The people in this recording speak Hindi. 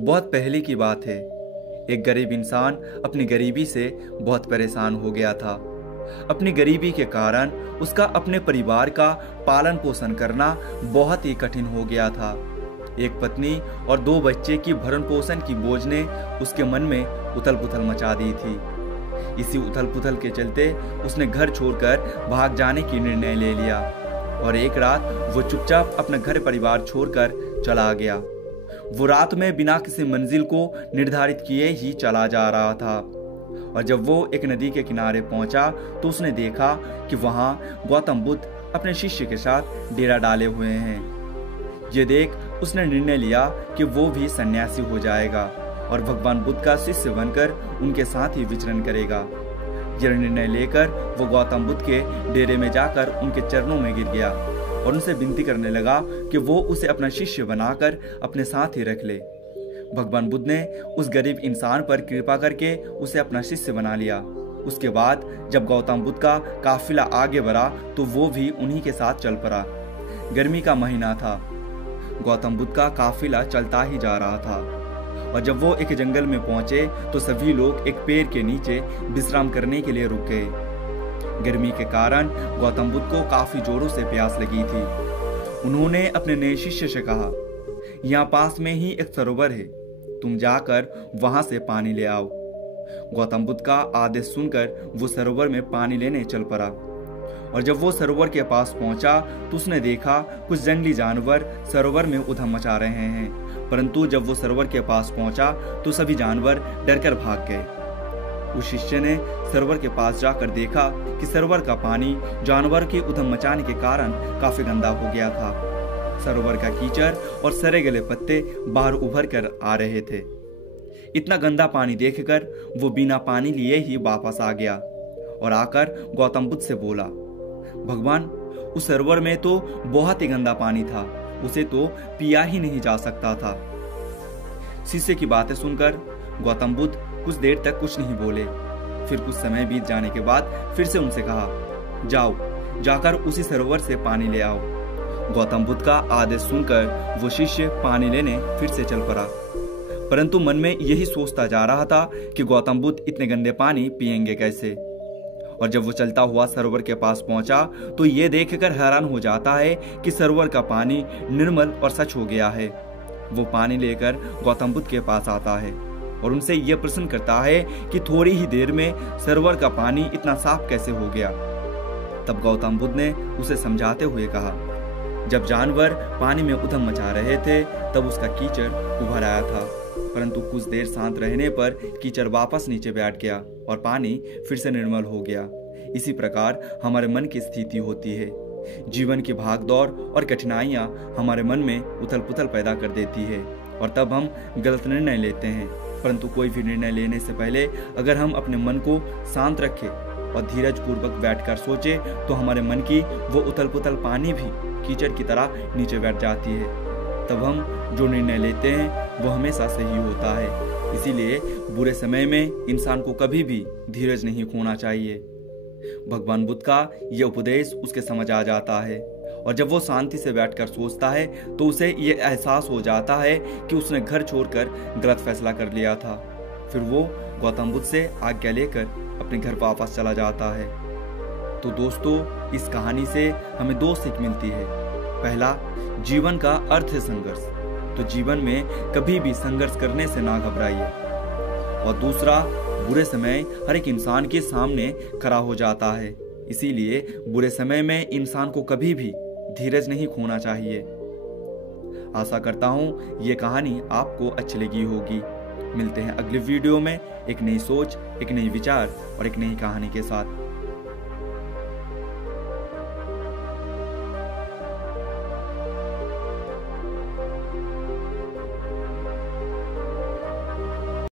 बहुत पहले की बात है। एक गरीब इंसान अपनी गरीबी से बहुत परेशान हो गया था। अपनी गरीबी के कारण उसका अपने परिवार का पालन पोषण करना बहुत ही कठिन हो गया था। एक पत्नी और 2 बच्चे की भरण पोषण की बोझ ने उसके मन में उथल पुथल मचा दी थी। इसी उथल पुथल के चलते उसने घर छोड़कर भाग जाने की निर्णय ले लिया और एक रात वो चुपचाप अपना घर परिवार छोड़कर चला गया। वो रात में बिना किसी मंजिल को निर्धारित किए ही चला जा रहा था और जब वो एक नदी के किनारे पहुंचा तो उसने देखा कि वहां गौतम बुद्ध अपने शिष्य के साथ डेरा डाले हुए हैं। ये देख उसने निर्णय लिया कि वो भी सन्यासी हो जाएगा और भगवान बुद्ध का शिष्य बनकर उनके साथ ही विचरण करेगा। यह निर्णय लेकर वो गौतम बुद्ध के डेरे में जाकर उनके चरणों में गिर गया और उनसे विनती करने लगा कि वो उसे अपना शिष्य बनाकर अपने साथ ही रख ले। भगवान बुद्ध ने उस गरीब इंसान पर कृपा करके उसे अपना शिष्य बना लिया। उसके बाद जब गौतम बुद्ध का काफिला आगे बढ़ा तो वो भी उन्हीं के साथ चल पड़ा। गर्मी का महीना था। गौतम बुद्ध का काफिला चलता ही जा रहा था और जब वो एक जंगल में पहुंचे तो सभी लोग एक पेड़ के नीचे विश्राम करने के लिए रुक गए। गर्मी के कारण गौतम बुद्ध को काफी जोरों से प्यास लगी थी। उन्होंने अपने नए शिष्य से कहा, यहाँ पास में ही एक सरोवर है, तुम जाकर वहां से पानी ले आओ। गौतम बुद्ध का आदेश सुनकर वो सरोवर में पानी लेने चल पड़ा और जब वो सरोवर के पास पहुंचा तो उसने देखा कुछ जंगली जानवर सरोवर में उधम मचा रहे हैं, परंतु जब वो सरोवर के पास पहुंचा तो सभी जानवर डरकर भाग गए। उस शिष्य ने सरोवर के पास जाकर देखा कि सरोवर का पानी जानवर के उधम मचाने के कारण काफी गंदा हो गया था। सरोवर का कीचड़ और सड़े गले पत्ते बाहर उभर कर आ रहे थे। इतना गंदा पानी देखकर वो बिना पानी लिए ही वापस आ गया और आकर गौतम बुद्ध से बोला, भगवान, उस सरोवर में तो बहुत ही गंदा पानी था, उसे तो पिया ही नहीं जा सकता था। शिष्य की बातें सुनकर गौतम बुद्ध कुछ देर तक कुछ नहीं बोले। फिर कुछ समय बीत जाने के बाद फिर से उनसे कहा, जाओ, जाकर उसी सरोवर से पानी ले आओ। गौतम बुद्ध का आदेश सुनकर वो शिष्य पानी लेने फिर से चल पड़ा, परंतु मन में यही सोचता जा रहा था कि गौतम बुद्ध इतने गंदे पानी पिएंगे कैसे। और जब वो चलता हुआ सरोवर के पास पहुंचा तो ये देखकर हैरान हो जाता है कि सरोवर का पानी निर्मल और स्वच्छ हो गया है। वो पानी लेकर गौतम बुद्ध के पास आता है और उनसे यह प्रश्न करता है कि थोड़ी ही देर में सरोवर का पानी इतना साफ कैसे हो गया। तब गौतम बुद्ध ने उसे समझाते हुए कहा, जब जानवर पानी में उधम मचा रहे थे तब उसका कीचड़ उभर आया था, परंतु कुछ देर शांत रहने पर कीचड़ वापस नीचे बैठ गया और पानी फिर से निर्मल हो गया। इसी प्रकार हमारे मन की स्थिति होती है। जीवन की भागदौड़ और कठिनाइयां हमारे मन में उथल पुथल पैदा कर देती है और तब हम गलत निर्णय लेते हैं। परंतु कोई भी निर्णय लेने से पहले अगर हम अपने मन को शांत रखें और धीरज पूर्वक बैठकर सोचे तो हमारे मन की वो उथल पुथल पानी भी कीचड़ की तरह नीचे बैठ जाती है। तब हम जो निर्णय लेते हैं वो हमेशा सही होता है। इसीलिए बुरे समय में इंसान को कभी भी धीरज नहीं खोना चाहिए। भगवान बुद्ध का ये उपदेश उसके समझ आ जाता है और जब वो शांति से बैठकर सोचता है तो उसे ये एहसास हो जाता है कि उसने घर छोड़कर गलत फैसला कर लिया था। फिर वो गौतम बुद्ध से आज्ञा लेकर अपने घर वापस चला जाता है। तो दोस्तों, इस कहानी से हमें 2 सीख मिलती है। पहला, जीवन का अर्थ है संघर्ष, तो जीवन में कभी भी संघर्ष करने से ना घबराइए। और दूसरा, बुरे समय हर एक इंसान के सामने खड़ा हो जाता है, इसीलिए बुरे समय में इंसान को कभी भी धीरज नहीं खोना चाहिए। आशा करता हूँ ये कहानी आपको अच्छी लगी होगी। मिलते हैं अगले वीडियो में एक नई सोच, एक नई विचार और एक नई कहानी के साथ।